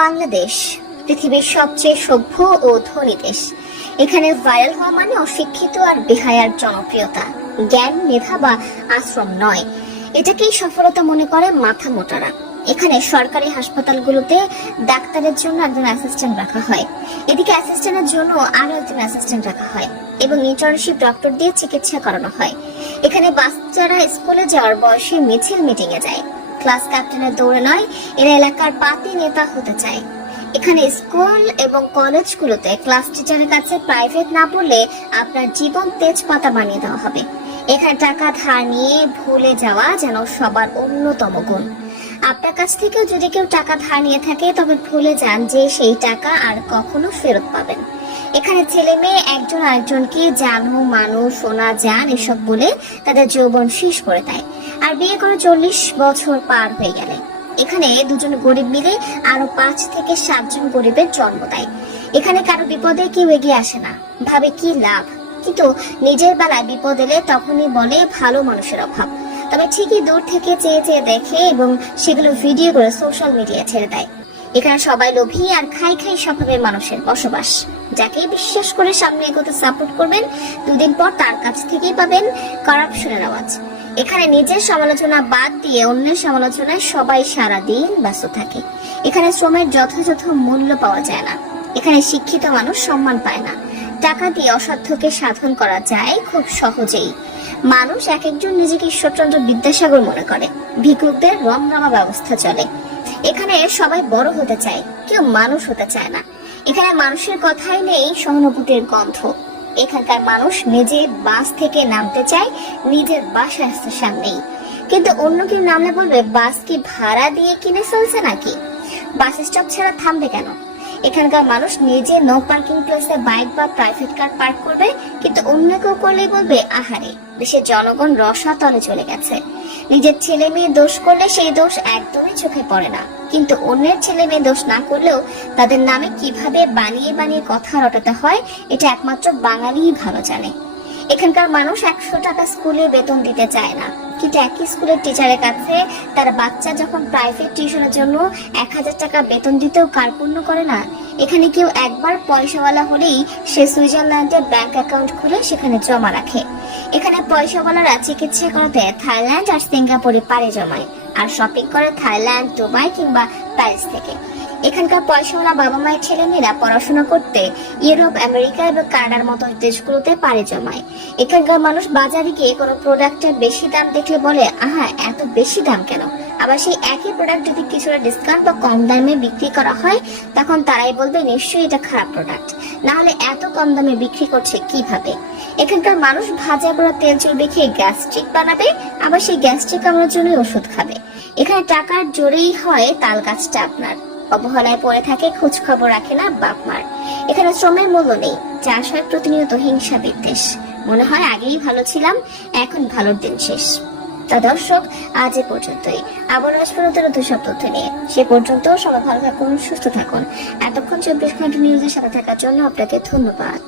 বাংলাদেশ পৃথিবীর সবচেয়ে সভ্য ও ধনী দেশ। এখানে ভাইরাল হওয়া মানে অশিক্ষিত আর বেহায়ার জনপ্রিয়তা, জ্ঞান, মেধা বা আশ্রম নয়। এটাকেই সফলতা মনে করে মাথা মোটারা। এখানে সরকারি হাসপাতালগুলোতে ডাক্তারের জন্য একজন অ্যাসিস্ট্যান্ট রাখা হয়, এদিকে অ্যাসিস্ট্যান্টের জন্য আরো একজন অ্যাসিস্ট্যান্ট রাখা হয় এবং ইন্টার্নশিপ ডক্টর দিয়ে চিকিৎসা করানো হয়। এখানে বাচ্চারা স্কুলে যাওয়ার বয়সে মিছিল মিটিং এ যায়, ক্লাস ক্যাপ্টেনের দৌড়ে নয়, এরা এলাকার পাতি নেতা হতে চায়। এখানে স্কুল এবং কলেজগুলোতে ক্লাস টিচারের কাছে প্রাইভেট না পড়লে আপনার জীবন তেজপাতা বানিয়ে দেওয়া হবে। এখানে টাকা ধার নিয়ে ভুলে যাওয়া যেন সবার অন্যতম গুণ। আপনার কাছ থেকেও যদি কেউ টাকা ধার নিয়ে থাকে তবে ভুলে যান যে সেই টাকা আর কখনো ফেরত পাবেন। এখানে ছেলে মেয়ে একজন আরেকজনকে জানো, মানো, সোনা, জান এসব বলে তাদের যৌবন শেষ করে দেয়। আর বিয়ে করে 40 বছর পার হয়ে গেলে এখানে দুজন গরিব মিলে আরো 5 থেকে 7 জন গরিবের জন্ম দেয়। এখানে কারো বিপদে কেউ এগিয়ে আসে না, ভাবে কি লাভ, কিন্তু নিজের বেলায় বিপদ এলে তখনই বলে ভালো মানুষের অভাব। তবে ঠিকই দূর থেকে চেয়ে চেয়ে দেখে এবং সেগুলো ভিডিও করে সোশ্যাল মিডিয়া ছেড়ে দেয়। এখানে সবাই লোভী আর খাই খাই স্বভাবের মানুষের বসবাস। যাকে বিশ্বাস করে সামনে এগোতে সাপোর্ট করবেন, দুদিন পর তার কাছ থেকেই পাবেন কারাপশনের আওয়াজ। এখানে নিজের সমালোচনা বাদ দিয়ে অন্যের সমালোচনায় সবাই সারাদিন ব্যস্ত থাকে। এখানে শ্রমের যথাযথ মূল্য পাওয়া যায় না। এখানে শিক্ষিত মানুষ সম্মান পায় না। টাকা দিয়ে অসাধ্যকে সাধন করা যায় খুব সহজেই। মানুষ এক একজন নিজেকে ঈশ্বরচন্দ্র বিদ্যাসাগর মনে করে। ভিক্ষুকদের রমরমা ব্যবস্থা চলে। এখানে সবাই বড় হতে চায়, কেউ মানুষ হতে চায় না। এখানে মানুষের কথাই নেই সহানুভূতির গন্ধ। এখানকার মানুষ নিজে বাস থেকে নামতে চায়, নিজের বাসায় স্টেশন নেই, কিন্তু অন্য কেউ নামলে বলবে বাস কি ভাড়া দিয়ে কিনে চলছে নাকি, বাস স্টপ ছাড়া থামবে কেন। এখানকার মানুষ নিজে নো পার্কিং প্লেসে বাইক বা প্রাইভেট কার পার্ক করবে, কিন্তু অন্য কেউ করলেই বলবে আহারে দেশের জনগণ রসাতলে চলে গেছে। নিজের ছেলে মেয়ে দোষ করলে সেই দোষ একদমই চোখে পড়ে না, কিন্তু অন্যের ছেলে মেয়ে দোষ না করলেও তাদের নামে কিভাবে বানিয়ে বানিয়ে কথা রটাতে হয় এটা একমাত্র বাঙালিই ভালো জানে। এখানকার মানুষ 100 টাকা স্কুলে বেতন দিতে চায় না, কিন্তু একই স্কুলের টিচারের কাছে তার বাচ্চা যখন প্রাইভেট টিউশনের জন্য 1000 টাকা বেতন দিতেও কার্পণ্য করে না। এখানে কেউ একবার পয়সাওয়ালা হলেই সে সুইজারল্যান্ডে ব্যাংক অ্যাকাউন্ট খুলে সেখানে জমা রাখে। এখানে পয়সাওয়ালারা চিকিৎসা করাতে থাইল্যান্ড আর সিঙ্গাপুরে পাড়ি জমায় আর শপিং করে থাইল্যান্ড, দুবাই কিংবা প্যারিস থেকে। এখানকার পয়সাওয়ালা বাবা মায়ের ছেলে মেয়েরা পড়াশোনা করতে ইউরোপ, আমেরিকা এবং কানাডার মতো দেশগুলোতে পাড়ি জমায়। এখানকার মানুষ বাজারে গিয়ে কোনো প্রোডাক্টের বেশি দাম দেখলে বলে আহা এত বেশি দাম কেন। আবার সেই একই প্রোডাক্ট যদি কিছুটা ডিসকাউন্ট বা কম দামে বিক্রি করা হয় তখন তারাই বলবে নিশ্চয়ই এটা খারাপ প্রোডাক্ট, না হলে এত কম দামে বিক্রি করছে কিভাবে। এখানকার মানুষ ভাজা পোড়া তেল চর্বি খেয়ে গ্যাস্ট্রিক বানাবে, আবার সেই গ্যাস্ট্রিক কামড়ার জন্য ওষুধ খাবে। এখানে টাকার জোরেই হয় তাল গাছটা আপনার, অবহেলায় পড়ে থাকে, খোঁজ খবর রাখে না বাপ মার। এখানে শ্রমের মূল্য নেই, চাষ হয় প্রতিনিয়ত হিংসা বিদ্বেষ। মনে হয় আগেই ভালো ছিলাম, এখন ভালোর দিন শেষ। তা দর্শক, আজ এ পর্যন্তই। আবার আসবো নতুন সব তথ্য নিয়ে। সে পর্যন্ত সবাই ভালো থাকুন, সুস্থ থাকুন। এতক্ষণ 24 ঘন্টা নিউজের সাথে থাকার জন্য আপনাকে ধন্যবাদ।